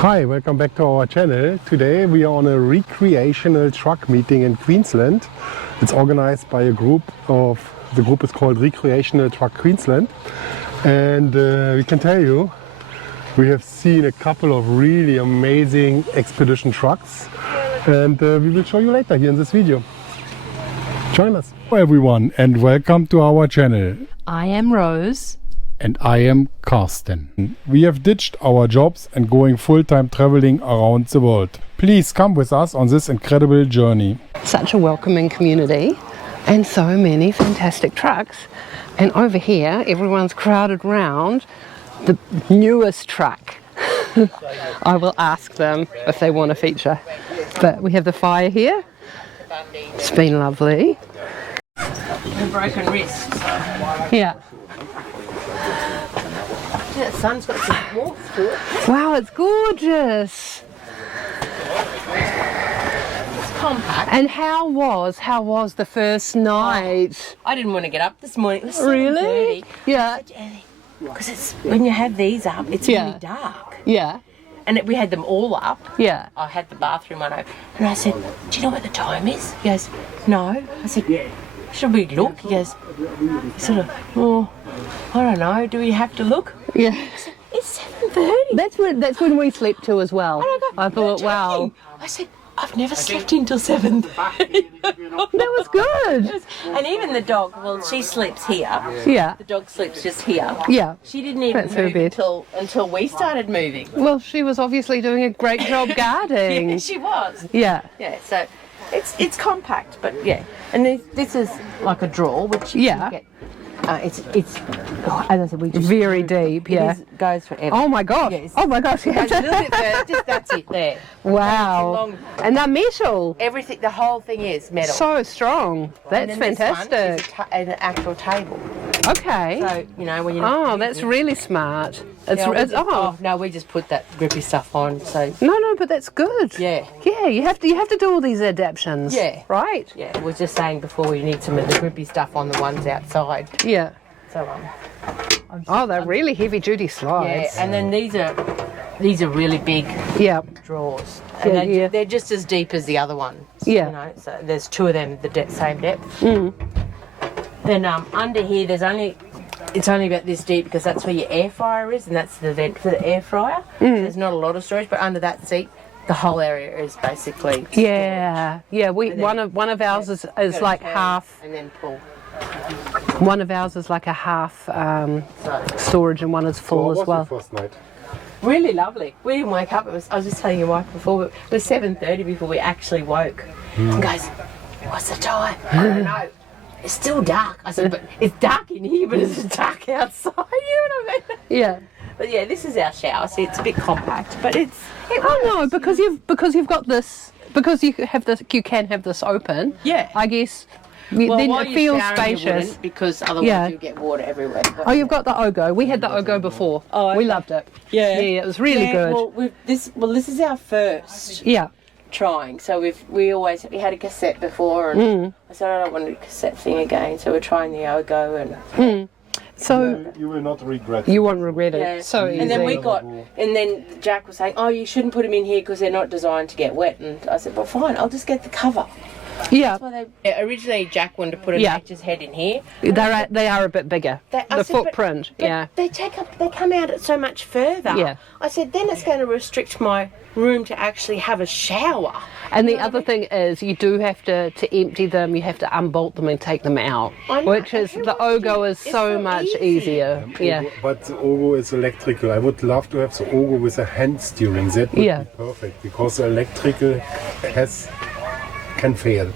Hi, welcome back to our channel. Today we are on a recreational truck meeting in Queensland. It's organized by a group the group is called Recreational Truck Queensland. And we can tell you, we have seen a couple of really amazing expedition trucks. And we will show you later here in this video. Join us. Hello everyone and welcome to our channel. I am Rose. And I am Karsten. We have ditched our jobs and going full-time traveling around the world. Please come with us on this incredible journey. Such a welcoming community and so many fantastic trucks. And over here, everyone's crowded round the newest truck. I will ask them if they want a feature. But we have the fire here. It's been lovely. A broken wrist. Yeah. The sun's got some warmth to it. Wow, it's gorgeous. It's compact. And how was the first night? I didn't want to get up this morning. It was Really? 7:30. Yeah. Because it's when you have these up, it's really dark. Yeah. And we had them all up. Yeah. I had the bathroom one open. And I said, do you know what the time is? He goes, no. I said, should we look? He goes, sort of, oh, I don't know. Do we have to look? Yeah. I said, it's 7:30. That's when we slept too as well. I thought, "You're wow. joking." I said, I've never slept until 7:30. That was good. And even the dog, well, she sleeps here. Yeah. The dog sleeps just here. Yeah. She didn't even That's her move bed. until we started moving. Well, she was obviously doing a great job guarding. Yeah, she was. Yeah. Yeah, so it's compact, but yeah. And this is like a drawer, which you Yeah. can get. It's as I said, we just Very deep, yeah. It goes forever. Oh my gosh. Yes. Oh my gosh. It goes a little bit further. Just that's it there. Wow. Long- And they're metal. Everything, the whole thing is metal. So strong. That's And then this one is fantastic. an actual table. Okay. So you know when you. Oh, that's really smart. It's, Yeah, we it's just- oh. no, we just put that grippy stuff on. So No, but that's good. yeah. Yeah, you have to do all these adaptions. Yeah. Right? Yeah, we were just saying before we need some of the grippy stuff on the ones outside. Yeah. So Oh, they're really heavy duty yeah, slides. and then these are really big Yeah. drawers, and Yeah, they're just as deep as the other ones. Yeah. You know, so there's two of them the same depth. Mm. Then under here it's only about this deep because that's where your air fryer is, and that's the vent for the air fryer. So there's not a lot of storage, but under that seat, the whole area is basically Yeah. Yeah. One of ours is like half. and then pull. One of ours is like a half storage, and one is full as well. First night? Really lovely. We didn't wake up. I was just telling your wife before. But it was 7:30 before we actually woke. And goes, what's the time? I don't know. It's still dark. I said, but it's dark in here, but it's dark outside. You know what I mean? Yeah. But yeah, this is our shower. See, it's a bit compact, but it's. Oh no, because you've got this, because you have this, you can have this open. Yeah. I guess. Well, Then while it you're feels showering, you spacious. wouldn't, because otherwise Yeah. you get water everywhere. Oh, you've got the Ogo. We had the Ogo before. Oh, okay. We loved it. Yeah. Yeah, it was really good. Well, this is our first Yeah. trying. So we had a cassette before, and I said I don't want a cassette thing again. So we're trying the Ogo, and So You will not regret you won't regret it. yeah. So easy. And then Jack was saying, oh, you shouldn't put them in here because they're not designed to get wet. And I said, well, fine, I'll just get the cover. Yeah. Well, originally Jack wanted to put a Yeah. nature's head in here. They are a bit bigger. I The said, footprint. but Yeah. They come out so much further. Yeah. I said, then it's going to restrict my room to actually have a shower. And the other thing is, you do have to empty them. You have to unbolt them and take them out, I know. which is the Ogo is It's so so much easy. easier. Yeah. But the Ogo is electrical. I would love to have the Ogo with a hand steering. That would Yeah. be perfect because the electrical can fail.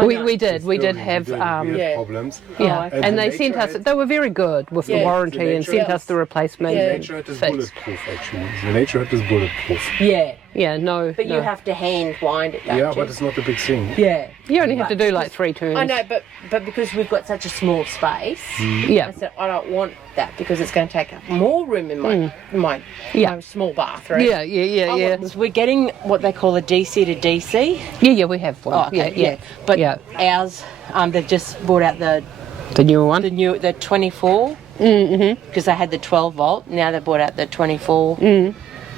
We did have We had Yeah. problems. yeah, Oh, and the they sent nature us. had- They were very good with the Yeah. warranty The and nature- sent us the replacement. Yeah. The and nature hut is fixed. bulletproof actually. The nature hut is bulletproof. Yeah. Yeah, no. But no. you have to hand wind it, don't Yeah, you? but it's not a big thing. Yeah. You only have to But do like 3 turns. I know, but because we've got such a small space, Yeah. I said I don't want that because it's going to take up more room in my Yeah. my small bathroom. Yeah. We're getting what they call a DC to DC. Yeah, we have one. Oh, okay, yeah. But yeah. ours, they've just brought out the newer one. the 24. Because they had the 12 volt. Now they brought out the 24.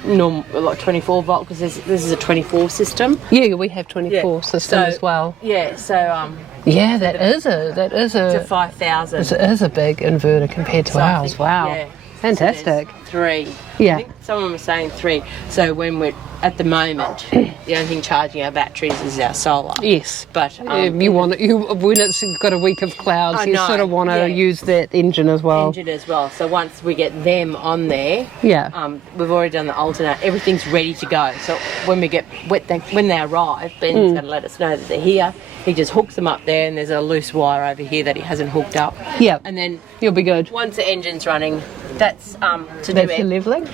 like 24 volt, because this is a 24 system. Yeah, we have 24 system as well. Yeah, so Yeah, that is a it's a 5,000. it is a big inverter compared to So I ours. think- Wow, yeah. fantastic. So there's 3. Yeah. I think someone was saying 3. So when we're at the moment, the only thing charging our batteries is our solar. Yes, But you want when it's got a week of clouds, I you know, sort of want to yeah. use that engine as well. engine as well. So once we get them on there, Yeah. we've already done the alternator. Everything's ready to go. So when we get when they arrive, Ben's Mm. going to let us know that they're here. He just hooks them up there, and there's a loose wire over here that he hasn't hooked up. Yeah. And then You'll be good. once the engine's running, that's to That's do the it. leveling.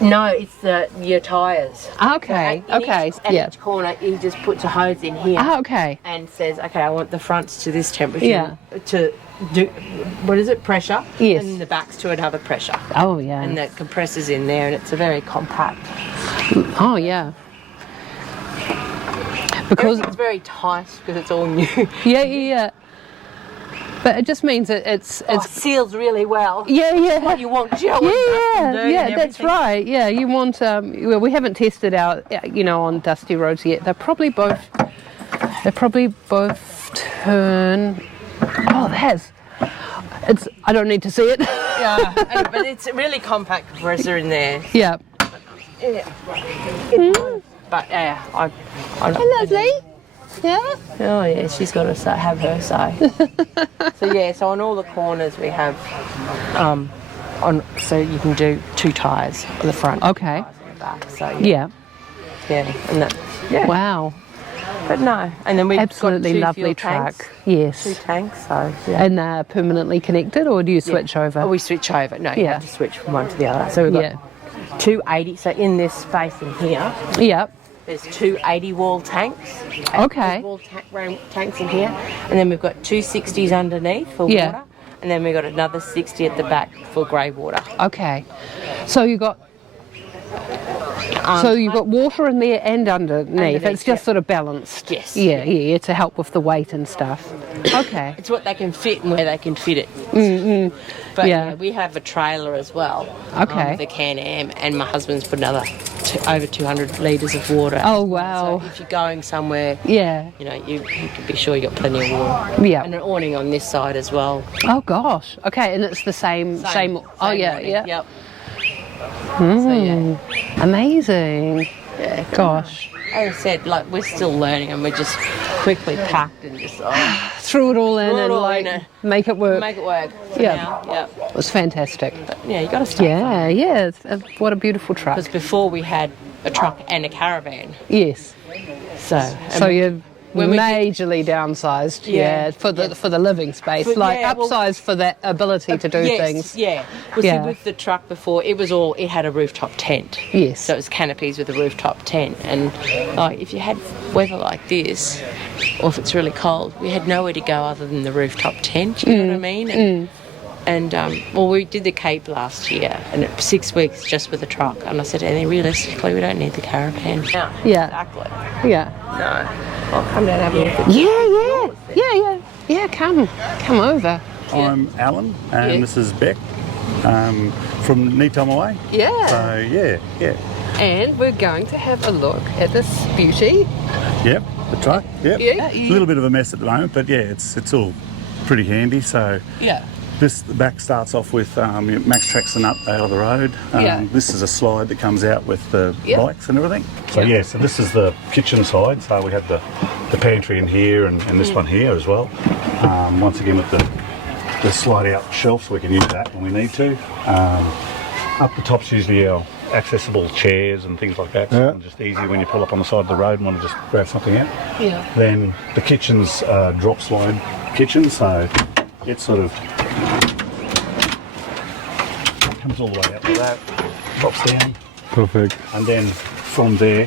No, it's your tyres. Okay. In Okay. Each, at Yeah. each corner, he just puts a hose in here. Okay. And says, okay, I want the fronts to this temperature Yeah. to do, what is it, pressure? Yes. And the backs to another pressure. Oh yeah. And the compressor's in there, and it's a very compact. Oh yeah. Because Everything's very tight because it's all new. yeah. But it just means that it's It seals really well. yeah. You want gel and dust and dirt and That's everything. right. Yeah, you want. Well, we haven't tested out, on dusty roads yet. They probably both turn. Oh, it has. It's. I don't need to see it. Yeah, but it's a really compact compressor in there. Yeah. But yeah, I Lovely. Yeah. Oh yeah, she's got to have her say. So on all the corners we have, so you can do 2 tyres on the front. Okay. Tyres on the back. So Yeah. and that. Yeah. Wow. But no, and then we've Absolutely got 2 lovely fuel truck. tanks, Yes. 2 tanks. So yeah. And they're permanently connected, or do you switch over? Oh, we switch over. No, you Yeah. have to switch from one to the other. So we've got Yeah. 280. So in this space in here, Yeah. there's 2 80-wall tanks. Okay. 80-wall tanks in here, and then we've got 2 60s underneath for Yeah. water, and then we've got another 60 at the back for grey water. Okay. So you got. So you've got water in there and underneath. It's Underneath, just yeah. sort of balanced. Yes. Yeah, to help with the weight and stuff. Okay. It's what they can fit and where they can fit it. But Yeah. yeah, we have a trailer as well. Okay. The Can-Am, and my husband's put another over 200 litres of water. Oh, wow. So if you're going somewhere, Yeah. you can be sure you got plenty of water. Yeah. And an awning on this side as well. Oh gosh. Okay, and it's the same. Oh yeah, awning. yeah. Yep. So yeah. Amazing. Yeah. Gosh. As I said, like, we're still learning, and we're just quickly packed and just Threw it all in Threw it and all like in make it work. make it work. For Yeah. now. Yeah. It was fantastic. But yeah, you got to start. Yeah. What a beautiful truck. Because before we had a truck and a caravan, Yes. So you've when we did- majorly downsized. Yeah. For the living space, But like yeah, well- upsized for that ability to do yes, things. Yeah. Well, Yeah. see, with the truck before, it had a rooftop tent. Yes. So it was canopies with a rooftop tent, and like if you had weather like this, or if it's really cold, we had nowhere to go other than the rooftop tent. You know what I mean? And we did the Cape last year, and it 6 weeks just with the truck. And I said, and realistically, we don't need the caravan. No, Yeah. exactly. Yeah. No. I'll come down and have a look at Yeah. Come over. I'm Alan, and Yeah. this is Beck from Nitamawai. Yeah. So yeah. And we're going to have a look at this beauty. Yep, the truck. Yep. Yeah. It's a little bit of a mess at the moment, but yeah, it's all pretty handy. So Yeah. the back starts off with Max tracks and up out of the road. Yeah. This is a slide that comes out with the Yeah. bikes and everything. So Yeah. so this is the kitchen side. So we have the pantry in here and this one here as well. Once again with the slide out shelf, so we can use that when we need to. Up the top's usually our accessible chairs and things like that. So Yeah. it's just easy when you pull up on the side of the road and want to just grab something out. Yeah. Then the kitchen's drop slide kitchen, so it sort of comes all the way out like that, drops down, Perfect. and then from there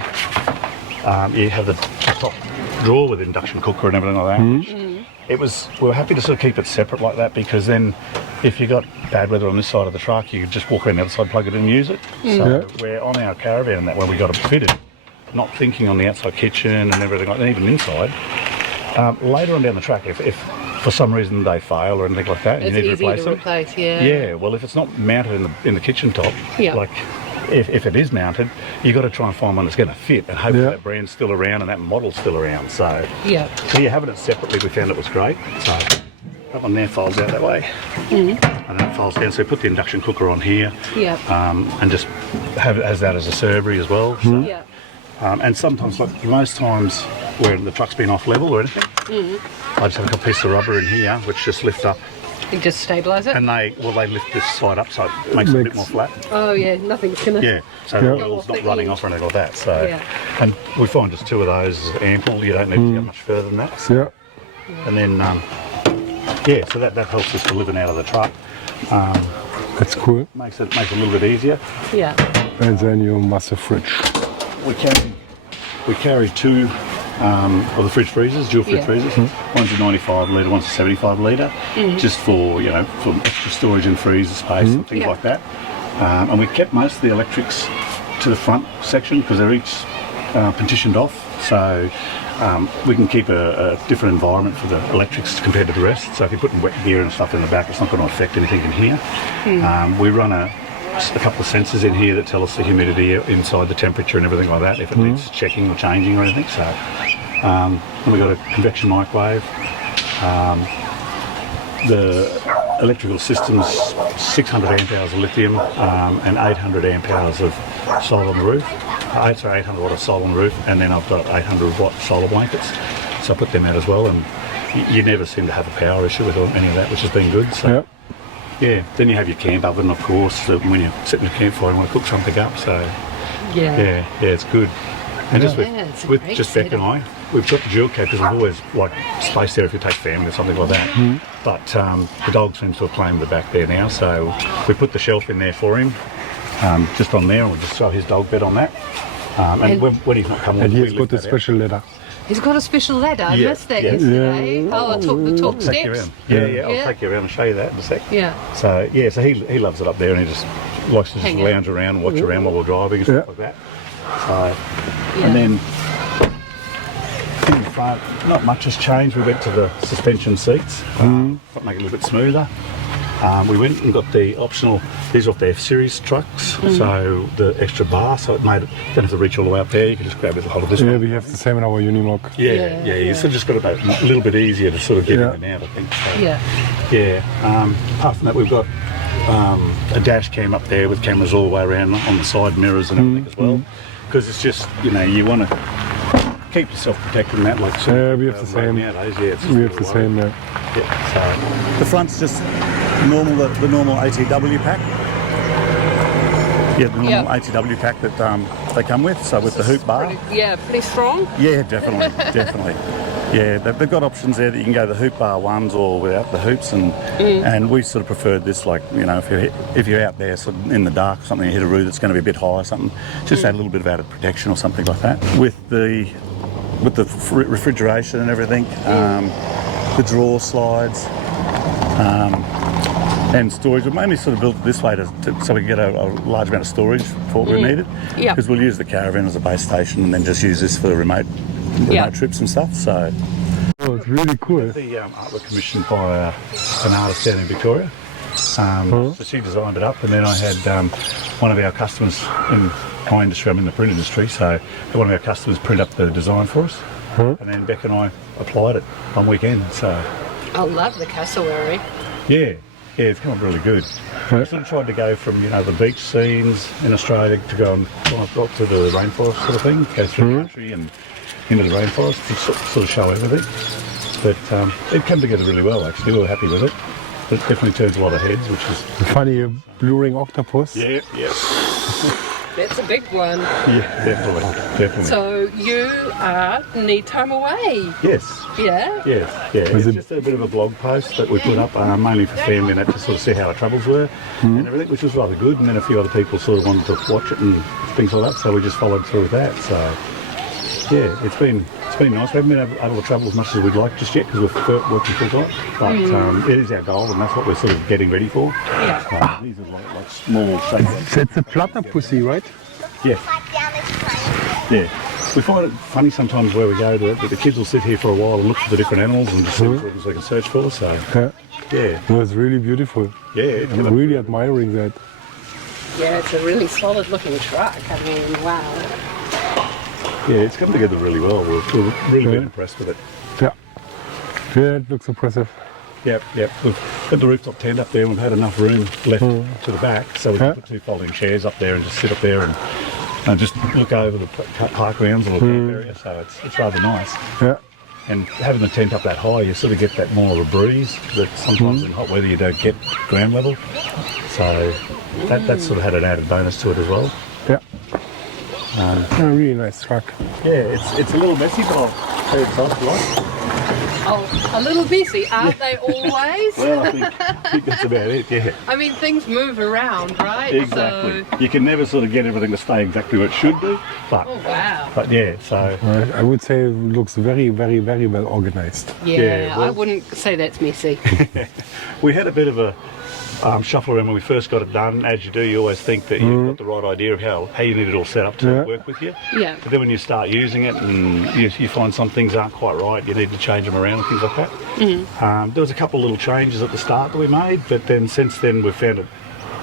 you have the top drawer with induction cooker and everything like that. We were happy to sort of keep it separate like that, because then if you got bad weather on this side of the truck, you could just walk around the other side, plug it in and use it. So we're on our caravan and that way we got it fitted, not thinking on the outside kitchen and everything like that, even inside. Later on down the track, if for some reason they fail or anything like that, and It's you need to easy replace to it. replace, yeah. Yeah, well, if it's not mounted in the kitchen top, Yeah. like if it is mounted, you've got to try and find one that's going to fit, and hopefully that brand's still around and that model's still around. So so you're having it separately, we found it was great. So that one there folds out that way, and then it folds down. So we put the induction cooker on here, and just have it as that as a servery as well. So, and sometimes, like most times, where the truck's been off level or anything, I just have a couple pieces of rubber in here which just lift up. You just stabilise it? And they lift this side up so it makes it a bit more flat. Oh yeah, nothing's gonna... so the wheel's not running off or anything like that. So, and we find just 2 of those is ample, you don't need to go much further than that. So. And then, so that helps us delivering out of the truck. That's cool. Makes it a little bit easier. And then your massive fridge. We carry 2 of the fridge freezers, dual fridge freezers. One's a 95 litre, one's a 75 litre, just for for extra storage and freezer space and things like that. And we kept most of the electrics to the front section because they're each partitioned off, so we can keep a different environment for the electrics compared to the rest. So if you're putting wet gear and stuff in the back, it's not going to affect anything in here. We run a couple of sensors in here that tell us the humidity inside, the temperature and everything like that, if it needs checking or changing or anything. So we've got a convection microwave. The electrical system's 600 amp hours of lithium and 800 amp hours of solar on the roof. 800 watt of solar on the roof, and then I've got 800 watt solar blankets. So I put them out as well, and you never seem to have a power issue with any of that, which has been good. So. Then you have your camp oven, of course, when you're sitting at a campfire and want to cook something up. So it's good. And with just Beck and I, we've got the dual cab because we've always like space there if you take family or something like that. But the dog seems to have claimed the back there now, so we put the shelf in there for him, just on there, and we'll just throw his dog bed on that. And when he's not coming, and he's got a special ladder. He's got a special ladder. I missed that yesterday. Oh, I took the top steps. I'll take you around and show you that in a sec. So so he loves it up there, and he just likes to just lounge around and watch around while we're driving and stuff like that. So, and then in the front, not much has changed. We went to the suspension seats, to make it a little bit smoother. We went and got the optional, these are off the F-Series trucks, so the extra bar, so it made it, don't have to reach all the way up there, you can just grab it and hold it this way. We have the same in our Unimog. You sort of just got it a little bit easier to sort of get in and out, I think. So, apart from that, we've got a dash cam up there with cameras all the way around on the side mirrors and everything as well, because it's just, you want to keep yourself protected and that. Like, we have the same. Nowadays, we have the same, so the front's just normal, the normal ATW pack. The normal ATW pack that they come with, so with the hoop bar. Pretty strong. Yeah, definitely, definitely. Yeah, they've got options there that you can go the hoop bar ones or without the hoops, and we sort of preferred this, like, if you're out there sort of in the dark or something, you hit a roof that's going to be a bit high or something, just add a little bit of added protection or something like that. With the refrigeration and everything, the drawer slides, and storage. We mainly sort of built it this way so we can get a large amount of storage for what we needed. Because we'll use the caravan as a base station and then just use this for the remote trips and stuff. So it's really cool. The artwork commissioned by an artist down in Victoria. So she designed it up, and then I had one of our customers in my industry, I'm in the print industry, so one of our customers print up the design for us, and then Beck and I applied it one weekend. So I love the cassowary. Yeah, it's come up really good. We sort of tried to go from the beach scenes in Australia to go and up to the rainforest sort of thing, go through the country and into the rainforest to sort of show everything. But it came together really well, actually. We were happy with it. It definitely turns a lot of heads, which is funny. A blue ring octopus. Yeah. That's a big one. Yeah, definitely. So you need time away. Yes. Yeah. It's just a bit of a blog post that we put up, mainly for family and that, to sort of see how our travels were and everything, which was rather good. And then a few other people sort of wanted to watch it and things like that, so we just followed through with that. So yeah, it's been nice. We haven't been able to travel as much as we'd like just yet because we're working full time. But it is our goal, and that's what we're sort of getting ready for. These are like small shapes. It's a platypus, right? Yeah. We find it funny sometimes where we go that the kids will sit here for a while and look for the different animals and just see what they can search for. So yeah, it's really beautiful. Yeah, I'm really admiring that. Yeah, it's a really solid looking truck. I mean, wow. Yeah, it's come together really well. We've really been impressed with it. Yeah. Yeah, it looks impressive. Yep. We've got the rooftop tent up there. We've had enough room left to the back, so we can put 2 folding chairs up there and just sit up there and just look over the park grounds or the camp area. So it's rather nice. Yeah. And having the tent up that high, you sort of get that more of a breeze that sometimes in hot weather you don't get ground level. So that sort of had an added bonus to it as well. Yeah. A really nice truck. Yeah, it's a little messy, but I'll say it's nice, right? Oh, a little busy, aren't they always? Well, I think that's about it, yeah. I mean, things move around, right? Exactly. So... You can never sort of get everything to stay exactly what it should do, but Oh, wow. but yeah, so I would say it looks very, very, very well organized. Yeah, well- I wouldn't say that's messy. we had a bit of a shuffle around when we first got it done. As you do, you always think that you've got the right idea of how you need it all set up to work with you. Yeah. But then when you start using it and you find some things aren't quite right, you need to change them around and things like that. There was a couple of little changes at the start that we made, but then since then we've found it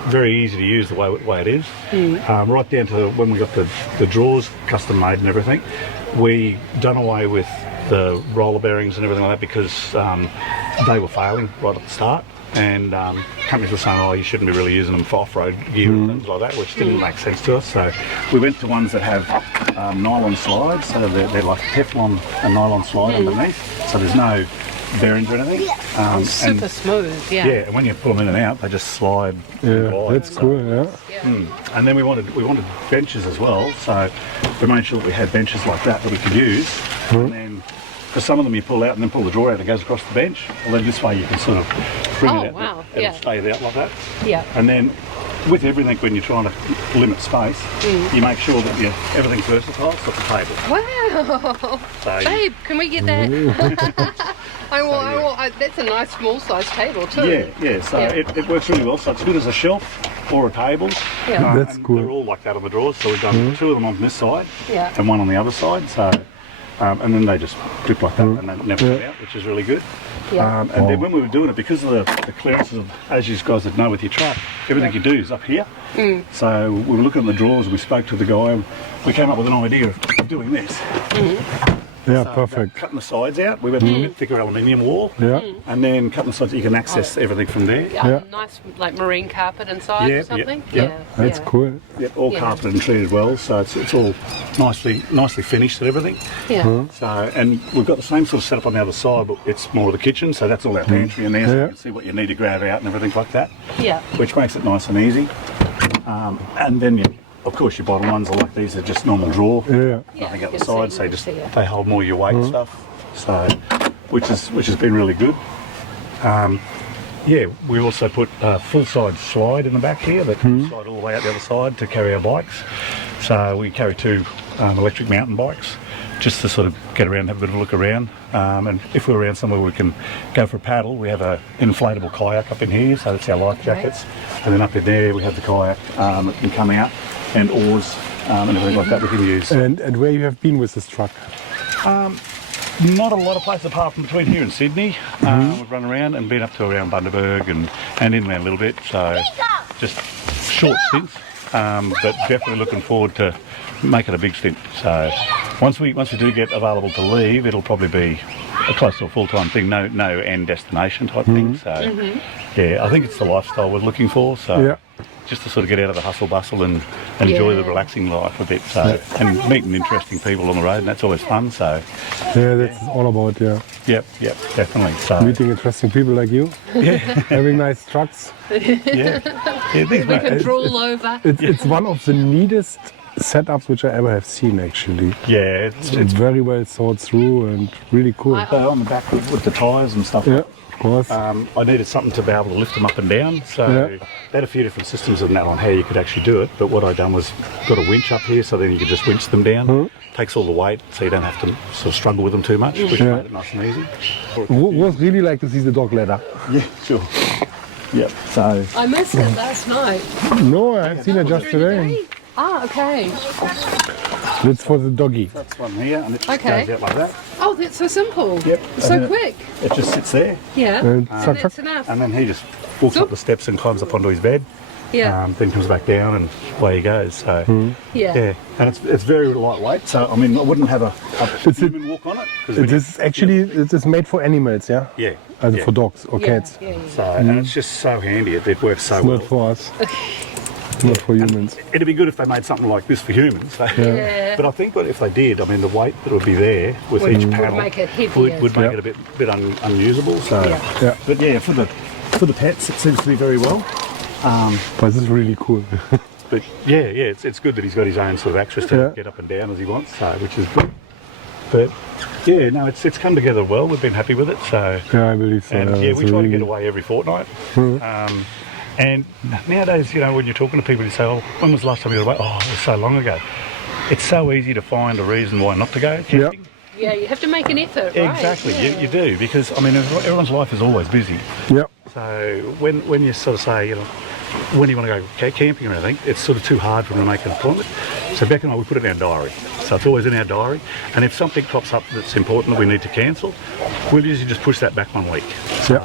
very easy to use the way it is. Right down to when we got the drawers custom made and everything, we done away with the roller bearings and everything like that because they were failing right at the start. And companies were saying, oh, you shouldn't be really using them for off-road gear and things like that, which didn't make sense to us. So we went to ones that have nylon slides, so they're like Teflon and nylon slide underneath, so there's no bearings or anything. Super smooth, yeah. Yeah, and when you pull them in and out, they just slide. and Yeah, glide. that's cool, yeah. And then we wanted benches as well, so we made sure that we had benches like that we could use. And then, because some of them you pull out and then pull the drawer out that goes across the bench, well then this way you can sort of bring Oh, it out. wow, It'll yeah. stay out like that. Yeah. And then with everything, when you're trying to limit space, you make sure that everything's versatile at the table. Wow. So Babe, can we get that? That's a nice small size table too. Yeah. So it works really well. So it's good as a shelf or a table. Yeah. That's and cool. They're all like that on the drawers. So we've done 2 of them on this side Yeah. and 1 on the other side. So and then they just grip like that and they never come out, which is really good. Yeah. And then when we were doing it, because of the clearances of, as you guys would know with your truck, everything you do is up here. So we were looking at the drawers and we spoke to the guy and we came up with an idea of doing this. Yeah, So, perfect. cutting the sides out, we went with a bit thicker aluminium wall. Yeah. And then cutting the sides, you can access everything from there. Yeah. Nice like marine carpet inside Yeah, or something. yeah. That's cool. Yep, all Yeah. carpeted and treated well, so it's all nicely finished and everything. Yeah. So, and we've got the same sort of setup on the other side, but it's more of the kitchen, so that's all our pantry in there, so Yeah. you can see what you need to grab out and everything like that, Yeah. which makes it nice and easy. And then, of course, your bottom ones are like these, are just normal drawer. Yeah. Nothing up you the can side, see- so you just can see it. they hold more of your weight stuff. So, which has been really good. Yeah, we also put a full-size slide in the back here that can slide all the way out the other side to carry our bikes. So we carry 2 electric mountain bikes just to sort of get around, have a bit of a look around. And if we're around somewhere we can go for a paddle, we have an inflatable kayak up in here, so that's our life jackets. And then up in there we have the kayak that can come out, and oars and everything like that we can use. And where you have been with this truck? Not a lot of places apart from between here and Sydney. We've run around and been up to around Bundaberg and inland a little bit, so just short stints, but definitely looking forward to making a big stint. So once we do get available to leave, it'll probably be close to a full-time thing, no end destination type thing. So yeah, I think it's the lifestyle we're looking for. So Yeah. just to sort of get out of the hustle bustle and enjoy the Yeah. relaxing life a bit. So and meeting interesting people on the road, and that's always fun. So Yeah, that's all about, yeah. yep, definitely. So Meeting interesting people like you. yeah, Having nice trucks. yeah. These We mate, can drool over. It's one of the neatest setups which I ever have seen, actually. yeah, It's very well thought through and really cool. so on the back with the tyres and stuff. Yeah, of course. I needed something to be able to lift them up and down, so Yeah. they had a few different systems on that on how you could actually do it. But what I done was got a winch up here, so then you could just winch them down. Takes all the weight, so you don't have to sort of struggle with them too much, which Yeah. made it nice and easy. Was really like to see the dog ladder. Yeah, sure. Yep. So I missed it last night. No, I have seen it just During the today. day? Ah, okay. That's for the doggy. that's one here, and it Okay. goes out like that. Oh, that's so simple. Yep. So And quick. It just sits there, Yeah. And And suck, that's suck. enough. and then he just walks up the steps and climbs up onto his bed. Yeah. then comes back down and away he goes. So Yeah. and it's very lightweight. So I mean, I wouldn't have a human walk on it. 'Cause It is actually it is made for animals, yeah? yeah, For dogs or cats. Yeah. So and it's just so handy. It works so well. Not for us. Not for humans. It'd be good if they made something like this for humans. Yeah. But I think that if they did, I mean, the weight that would be there with each panel make it heavier. would make it a bit unusable. So, Yeah. but yeah, for the pets, it seems to be very well. But this is really cool. But yeah, it's good that he's got his own sort of access to Yeah. get up and down as he wants, so which is good. But yeah, no, it's come together well. We've been happy with it. So Yeah, I believe so. and yeah, yeah, it's we try to really- get away every fortnight. And nowadays, you know, when you're talking to people, you say, "Oh, when was the last time you were away?" "Oh, it was so long ago." It's so easy to find a reason why not to go camping. Yeah, you have to make an effort, right? Exactly, you do, because I mean, everyone's life is always busy. Yep. So when you sort of say, you know, when do you want to go camping or anything, it's sort of too hard for them to make an appointment. So Beck and I, we put it in our diary. So it's always in our diary. And if something crops up that's important that we need to cancel, we'll usually just push that back 1 week. So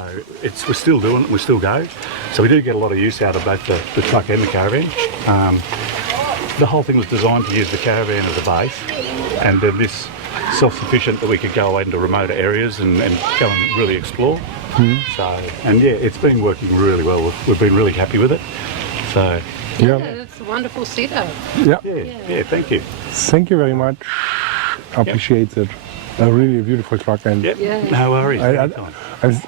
we're still doing it, we still go. So we do get a lot of use out of both the truck and the caravan. The whole thing was designed to use the caravan as a base, and then this self-sufficient that we could go away into remote areas and go and really explore. So, and yeah, it's been working really well. We've been really happy with it. So, Yeah, it's a wonderful setup. Yeah. yeah, thank you. Thank you very much. Appreciate it. A really beautiful truck, and Yep, Yeah. no worries. I anytime.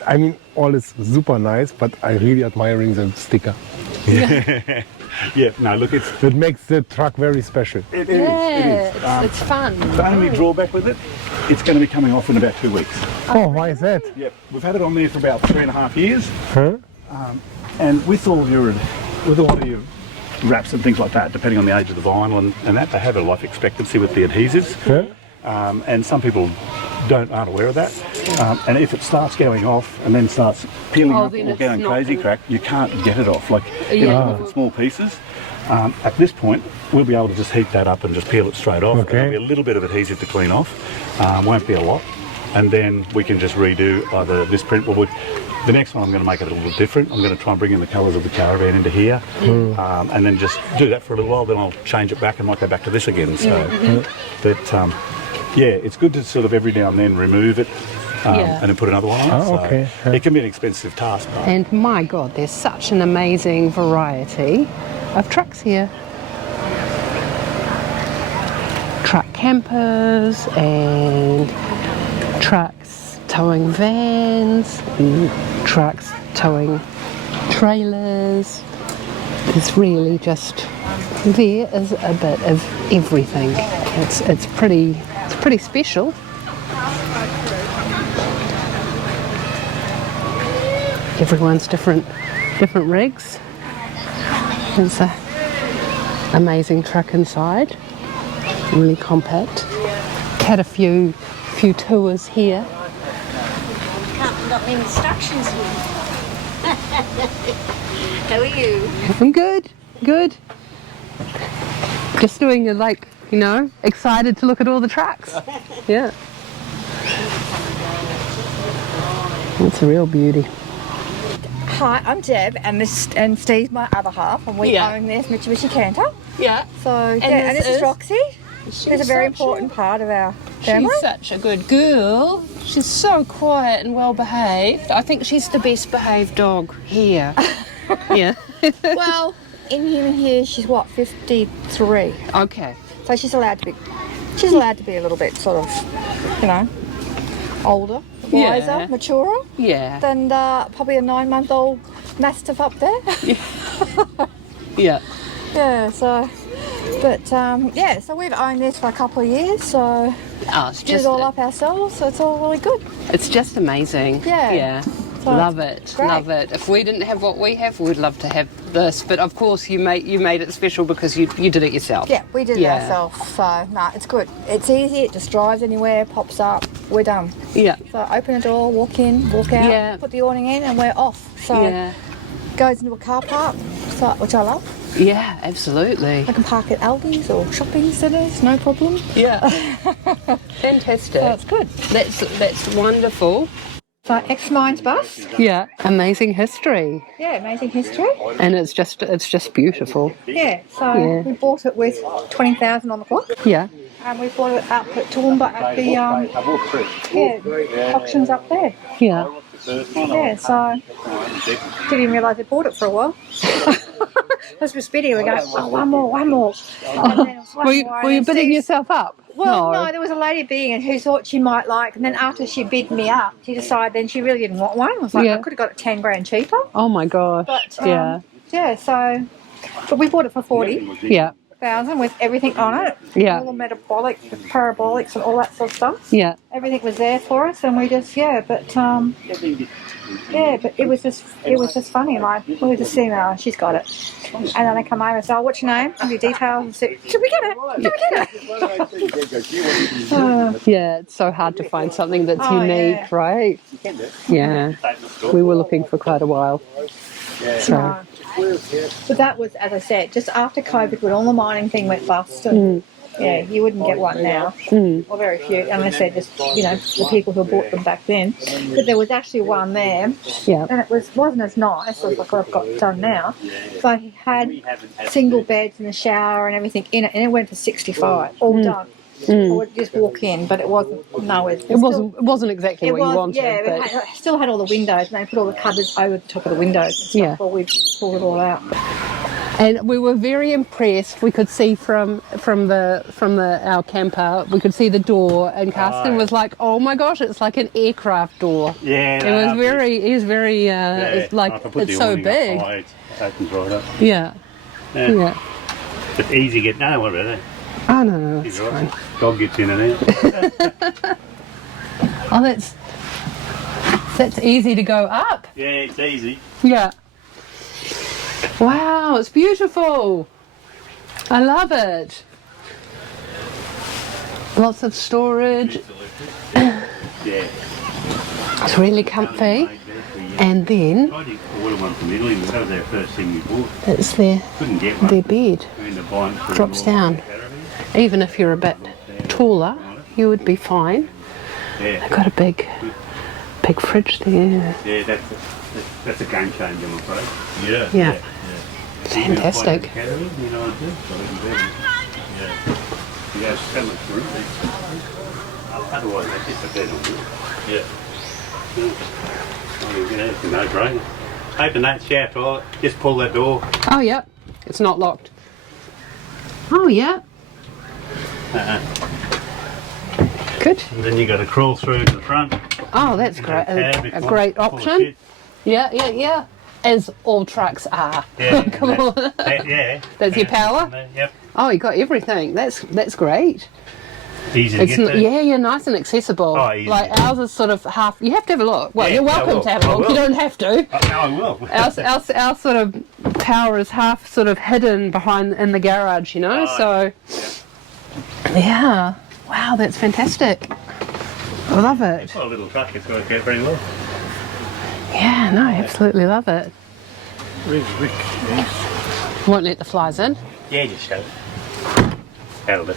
I mean, all is super nice, but I really admiring the sticker. Yeah, no, look, It makes the truck very special. it Yeah, is. it's fun. The only drawback with it, it's going to be coming off in about 2 weeks. Oh, why is that? Yep, we've had it on there for about 3.5 years, Huh? and with all of your wraps and things like that, depending on the age of the vinyl and that, they have a life expectancy with the adhesives. Yeah? And some people aren't aware of that. And if it starts going off and then starts peeling up then or it's going not crazy good. crack, you can't get it off. Like Yeah. in small pieces. At this point, we'll be able to just heat that up and just peel it straight off. Okay. There'll be a little bit of adhesive to clean off. Won't be a lot. And then we can just redo either this print. The next one I'm going to make it a little different. I'm going to try and bring in the colours of the caravan into here, and then just do that for a little while. Then I'll change it back and might go back to this again. So, but yeah, it's good to sort of every now and then remove it and then put another one on. Oh, So okay. it can be an expensive task. But And my God, there's such an amazing variety of trucks here. Truck campers and trucks towing vans, and trucks towing trailers. It's really just, there is a bit of everything. It's pretty special. Everyone's different rigs. It's an amazing truck inside, really compact. Had a few tours here. Can't got any instructions here. How are you? I'm good. Just doing it like, you know, excited to look at all the trucks. Yeah. It's a real beauty. Hi, I'm Deb, and Steve's my other half, and we own this Mitsubishi Canter. Yeah. So and this is Roxy. She's a very important part of our family. She's such a good girl. She's so quiet and well behaved. I think she's the best behaved dog here. Yeah. Well, in here, she's what, 53. Okay. So she's allowed to be a little bit sort of, you know, older, wiser, Yeah. maturer Yeah. than probably a 9-month-old Mastiff up there. Yeah. Yeah, so, but yeah, so we've owned this for a couple of years, so Oh, it's did it all up ourselves, so it's all really good. It's just amazing. Yeah. Yeah. So Love it. great. Love it. If we didn't have what we have, we'd love to have this. But of course, you made it special because you did it yourself. Yeah, we did it Yeah. ourselves, so no, it's good. It's easy, it just drives anywhere, pops up, we're done. Yeah. So open the door, walk in, walk out, Yeah. put the awning in, and we're off. So Yeah. goes into a car park, so, which I love. Yeah. Absolutely. I can park at Aldi's or shopping centres, no problem. Yeah. Fantastic. So it's good. That's wonderful. So ex-mines bus. Yeah, amazing history. Yeah, amazing history. And it's just beautiful. Yeah, so Yeah. we bought it with 20,000 on the clock. Yeah. And we bought it up at Toowoomba at the auctions up there. Yeah. Yeah, so didn't even realise they bought it for a while. As we're speeding, we go, oh, one more. And then it was one Were you, more, were you and then bidding Steve's- yourself up? Well, no, there was a lady bidding and who thought she might like, and then after she bid me up, she decided then she really didn't want one. I was like, Yeah. I could have got it 10 grand cheaper. Oh my gosh. But yeah. yeah, so but we bought it for 40,000 Yeah. with everything on it. Yeah. All the metabolic, the parabolics and all that sort of stuff. Yeah. Everything was there for us, and we just but it was just funny. Like we were just sitting there, she's got it, and then they come over and say, "Oh, what's your name? Give your details." And say, "Did we get it? Did we get it?" Yeah, it's so hard to find something that's Oh, unique, yeah. right? Yeah. We were looking for quite a while. So, But that was, as I said, just after COVID, when all the mining thing went bust, and yeah, you wouldn't get one now, or very few, unless they're just the people who bought them back then. But there was actually one there, yeah. and it wasn't as nice as like what I've got done now. But he had single beds and a shower and everything in it, and it went for 65, all done. I would just walk in, but it wasn't. No, It wasn't exactly what you wanted. Yeah, but it still had all the windows, and they put all the cupboards over the top of the windows and stuff. Yeah. While we pulled it all out. And we were very impressed. We could see from our camper, we could see the door, and Carsten was like, "Oh my gosh, it's like an aircraft door." Yeah. It was very. It's like it's so big. It opens right up. Yeah. Yeah. It's easy to get. No, what about it? Oh no, it's Right. fine. Dog gets in and out. Oh, that's easy to go up. Yeah, it's easy. Yeah. Wow, it's beautiful. I love it. Lots of storage. Yeah. It's really comfy. And then Tried to order one from Italy. That was our first thing we bought. it's their Couldn't get one. bed. We ended up buying it for Drops a down. caravan. Even if you're a bit taller, you would be fine. Yeah. They've got a big fridge there. Yeah, that's a game changer, I'm afraid. Yeah. Yeah. Fantastic. You know what I do? So we can do it. Yeah. You have so much room. Otherwise, they just a bed on it. Yeah. It's a no-brainer. Open that shaft, right? Just pull that door. Oh yeah, it's not locked. Oh yeah. Good. And then you got to crawl through to the front. Oh, that's great. Cab if A you great want, full of option. shit. Yeah. As all trucks are. Yeah. Come on. Yeah. That's your power? Yep. Oh, you got everything. That's great. Easy to It's get to. yeah, nice and accessible. Oh, easy. Like ours is sort of half. You have to have a look. Well, Yeah, you're I welcome will. to have a I look. You will. don't have to. No, I will. Our sort of power is half sort of hidden behind in the garage, Oh, so yeah. Wow, that's fantastic. I love it. It's not a little truck. It's worked out very well. Yeah, no, I absolutely love it. Where's Rick? Won't let the flies in. Yeah, just show it. That'll do.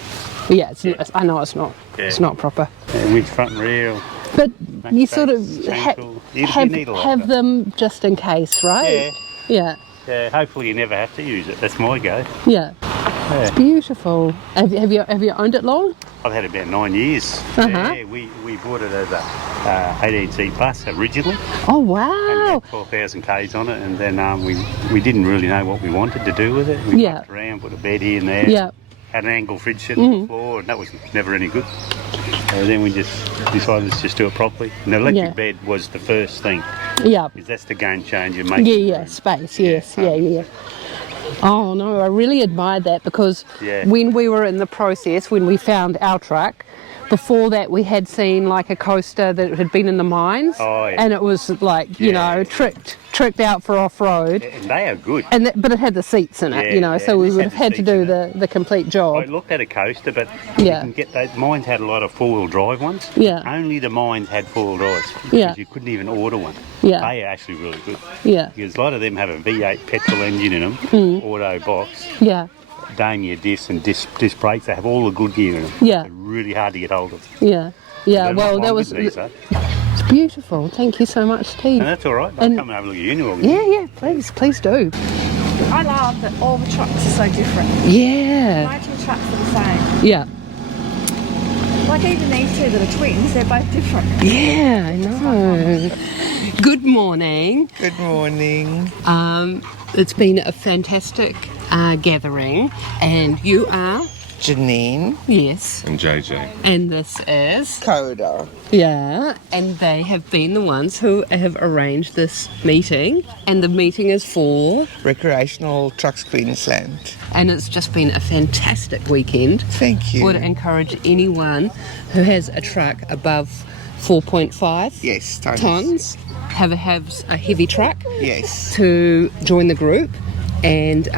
But yeah, I know it's not. Yeah. It's not proper. Yeah, wings front and rear. But you sort of ankle. You need a lot have of them just in case, right? Yeah. Yeah. Hopefully you never have to use it. That's my go. Yeah. It's beautiful. Have you owned it long? I've had it about 9 years. Yeah, we bought it as a 18-seat bus originally. Oh And wow. had 12,000 k's on it, and then we didn't really know what we wanted to do with it. We Yeah. mucked around, put a bed here and there. Yeah. Had an angle fridge sitting on the floor, and that was never any good. So then we just decided to just do it properly. And the electric Yeah. bed was the first thing, Yeah. because that's the game changer. Yeah. Space. Yes. Yeah. Oh no, I really admired that because Yeah. when we were in the process, when we found our truck, before that we had seen like a coaster that had been in the mines, Oh, yeah. and it was like tricked out for off-road, And they are good. and but it had the seats in it, Yeah, so we this would had have the had to seats do in the complete I job. looked at a coaster, but Yeah. you can get that. Mine had a lot of four-wheel drive ones. Yeah. Only the mines had four-wheel drives. Yeah. Because you couldn't even order one. Yeah. They are actually really good. Yeah, Because a lot of them have a V8 petrol engine in them, auto box, yeah, Daimler discs and disc brakes. They have all the good gear in them. Yeah. They're really hard to get hold of. yeah. They're Well, not that long was with these, though. It's beautiful. Thank you so much, Steve. And that's all right. I'll come and have a look at Unimog. Yeah, please do. I love that all the trucks are so different. Yeah. Most of the trucks are the same. Yeah. Like even these two that are twins, they're both different. Yeah, I know. Good morning. Good morning. It's been a fantastic gathering, and you are? Janine. Yes. And JJ. And this is? Coda. Yeah, and they have been the ones who have arranged this meeting, and the meeting is for? Recreational Trucks Queensland. And it's just been a fantastic weekend. Thank you. Would encourage anyone who has a truck above 4.5 Yes, tons, have a heavy truck, Yes. to join the group and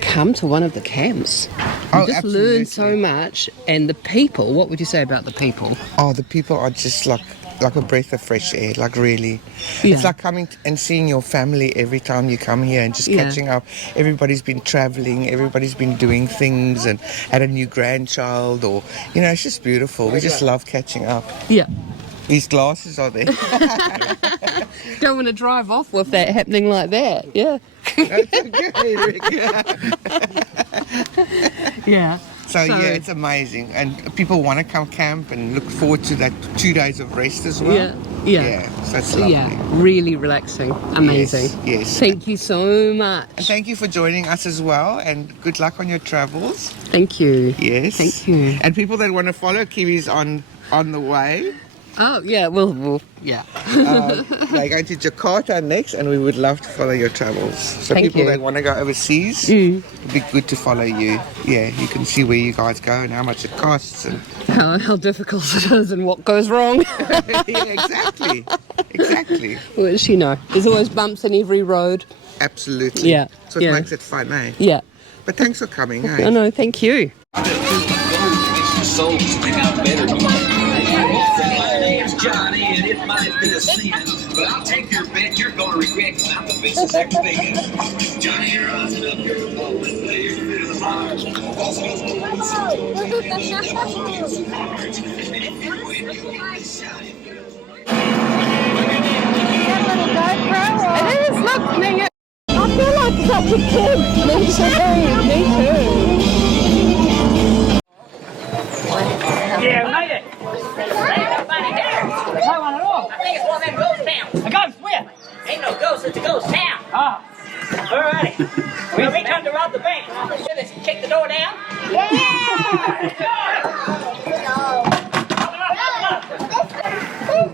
come to one of the camps. You Oh, just absolutely. learn so much, and the people, what would you say about the people? Oh, the people are just like a breath of fresh air, like really. Yeah. It's like coming and seeing your family every time you come here and just Yeah. catching up. Everybody's been traveling, everybody's been doing things and had a new grandchild or, it's just beautiful. We just love catching up. Yeah. These glasses are there. Don't want to drive off with that happening like that, yeah. That's okay, Rick. Yeah. So yeah, it's amazing, and people want to come camp and look forward to that 2 days of rest as well. Yeah. So that's lovely. Yeah, really relaxing, amazing. Yes. Thank you so much. And thank you for joining us as well, and good luck on your travels. Thank you. Yes. Thank you. And people that want to follow Kiwi's on the way, Oh, yeah, well yeah. they're going to Jakarta next, and we would love to follow your travels. So Thank people you. that want to go overseas, it'd be good to follow you. Yeah, you can see where you guys go and how much it costs. And How difficult it is and what goes wrong. yeah, exactly. Exactly. Which, there's always bumps in every road. Absolutely. Yeah, So it yeah. makes it fun, eh? Yeah. But thanks for coming, I eh? know, thank you. My name's Johnny, and it might be a sin, but I'll take your bet you're gonna regret because I'm the best next thing. Johnny, you're rising up your boat and lay your feet in the fire. Also, It is, look, I feel like such a kid. Me too. Yeah, made it. Ain't nobody here. No one at all. I think it's one of them ghost towns. A ghost where? Ain't no ghost, it's a ghost town. Oh. Alright. Well, we come to rob the bank. Let's kick the door down. Yeah!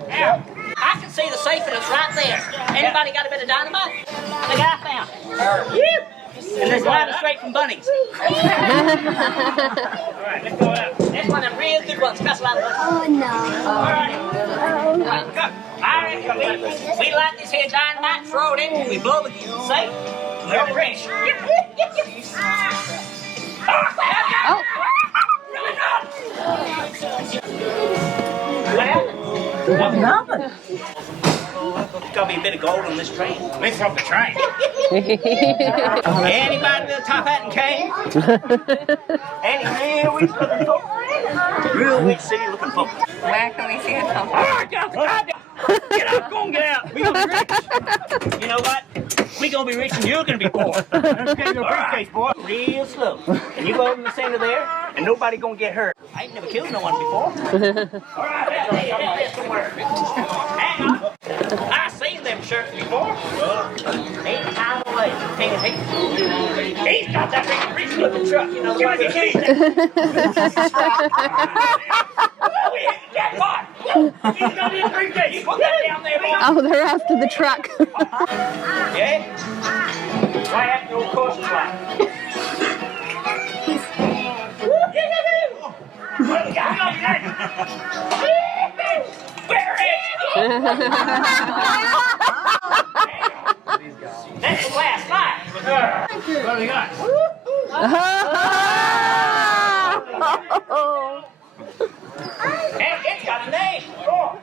Now, I can see the safe and it's right there. Anybody got a bit of dynamite? The guy found. And there's a line straight from Bunny's. Alright, let's go out. That's one of them real good ones. Cuss a lot of Bunnies. Oh no. Alright. Come. Alright, we light this here dynamite, throw it in, we blow the safe. No wrench. Oh. Well, nothing. There's gotta be a bit of gold on this train. Let's from the train. Anybody with a top hat and cane? Any real rich looking folk? Real rich city looking folk. Where can we see a top? Alright, get off the car. Get out, go and get out. We gonna be rich. You know what? We gonna be rich and you're gonna be poor. Let's get your briefcase, boy. Real slow. And you go over in the center there, and nobody gonna get hurt. I ain't never killed no one before. Alright, let's go work. Hang on. I seen them shirts before. 8 times away. He's got that big rich looking truck, you know. Give us a key. We hit the jackpot. He's gonna be a briefcase. You put that down there, boy. Oh, they're after the truck. Yeah? Why after your course fly? What the guy got there? Where is That's the last night. What do we got? Hey, it's got a name. Oh.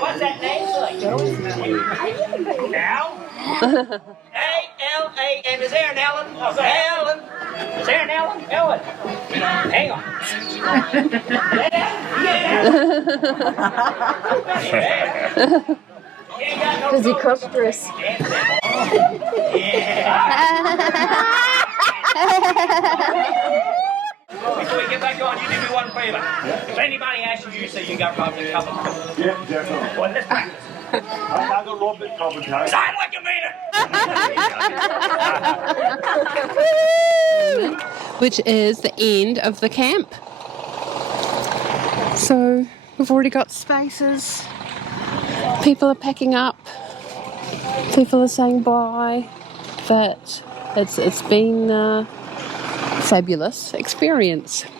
What's that name? Al? A-L-A. And is there an Ellen? Ellen. Sarah, Ellen. Hang on. Does he cross dress? Before we get back on, you do me one favor. If anybody asks you, you say you got Robert covered. Yeah, definitely. Well, let's practice. I got Robert covered, hey? Sign like you mean it. Which is the end of the camp. So we've already got spaces. People are packing up. People are saying bye. But it's been a fabulous experience.